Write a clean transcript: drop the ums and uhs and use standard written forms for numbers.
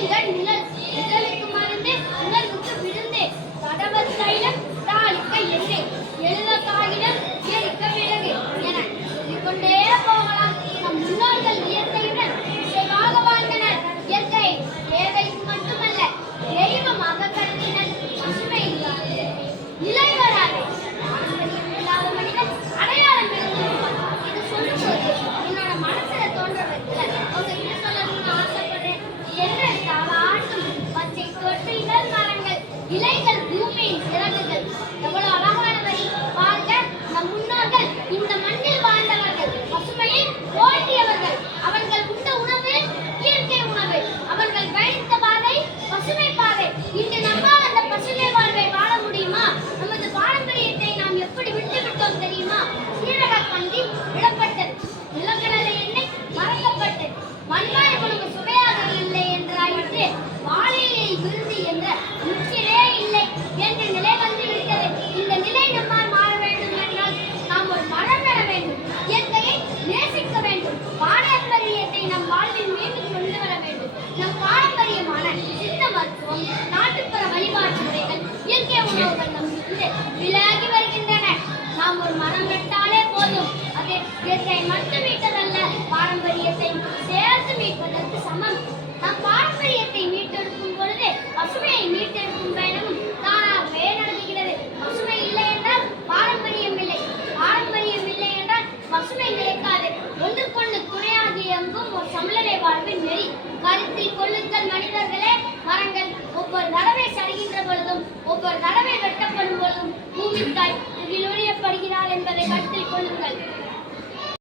பாருங்கள் நிழல் நிழலுக்கு மருந்து உணர்வுக்கு விழுந்தே கடவுள் தைலம் தாளிக்க எண்ணெய் எழுத காகிதம் எரிக்க விறகு என கொண்டே போகலாம். நம் முன்னோர்கள் இயற்கையுடன் இசைவாக வாழ்ந்தனர். இயற்கை தேவைக்கு மட்டுமல்ல தெய்வமாக கருதினர். பசுமை இல்லாத நிலை வராது. பாரம்பரியம் இல்லாத மனிதன் அடையாளம் இருந்திருப்பான். இது சொல்லும்போது என்னோட மனசுல தோன்றவர்கள அவங்க என்ன சொல்லணும்னு ஆசைப்படுறேன். என்ன தாளாட்டும் பச்சை தொட்டு இதழ் மரங்கள் இலைகள் பூமியின் சிறகுகள். எவ்வளவு அழகான வரி பாருங்க. நம் முன்னோர்கள் இந்த மண்ணில் வாழ்ந்தவர்கள், பசுமையை ஓட்டியவர்கள். அவர்கள் உண்ட உணவு இயற்கை உணவு. அவர்கள் பயணித்த பாதை பசுமை பாதை. இன்று நம்மால் அந்த பசுமை வாழ்வை வாழ முடியுமா? நமது பாரம்பரியத்தை நாம் எப்படி விட்டுவிட்டோம் தெரியுமா? சீரக கஞ்சி விடப்பட்டது, நிலக்கடலை எண்ணெய் மறக்கப்பட்டது, மண்பானை உணவு சுவையாக இல்லை என்றாயிற்று, வாழையில் விருது என்ற முற்றிலே இல்லை என்ற நிலை வந்து விட்டது. இந்த நிலை நம்மால் மாற வேண்டும் என்றால் நாம் ஒரு மரம் நட வேண்டும், இயற்கையை நேசிக்க வேண்டும், பாரம்பரியத்தை நம் வாழ்வில் மீண்டும் கொண்டு வர வேண்டும். நம் பாரம்பரியமான சித்த மருத்துவம், நாட்டுப்புற வழிபாட்டு முறைகள், இயற்கை உணவுகள் நம்மிருந்து விலகி வருகின்றன. நாம் ஒரு மரம் நட்டாலே போதும். அது இயற்கை மட்டும் மீட்டதல்ல, பாரம்பரியத்தை சேர்த்து மீட்பதற்கு சமம். நம் பாரம்பரியத்தை மீட்டெடுக்கும் பொழுது பசுமையை மீட்டெடுக்கும் பயணமும் தானாகவே நடந்துகிறது. பசுமை இல்லை என்றால் பாரம்பரியம் இல்லை, பாரம்பரியம் இல்லை என்றால் பசுமை நிலைக்காது. ஒன்றுக்கொண்டு துணையாகி எங்கும் ஒரு சமநிலை வாழ்வின் நெறி. கருத்தில் கொள்ளுங்கள் மனிதர்களே. மரங்கள் ஒவ்வொரு தடவை சரிகின்ற பொழுதும், ஒவ்வொரு தடவை வெட்டப்படும் பொழுதும் பூமித்தாய் விழுவப்படுகிறாள் என்பதை கருத்தில் கொள்ளுங்கள்.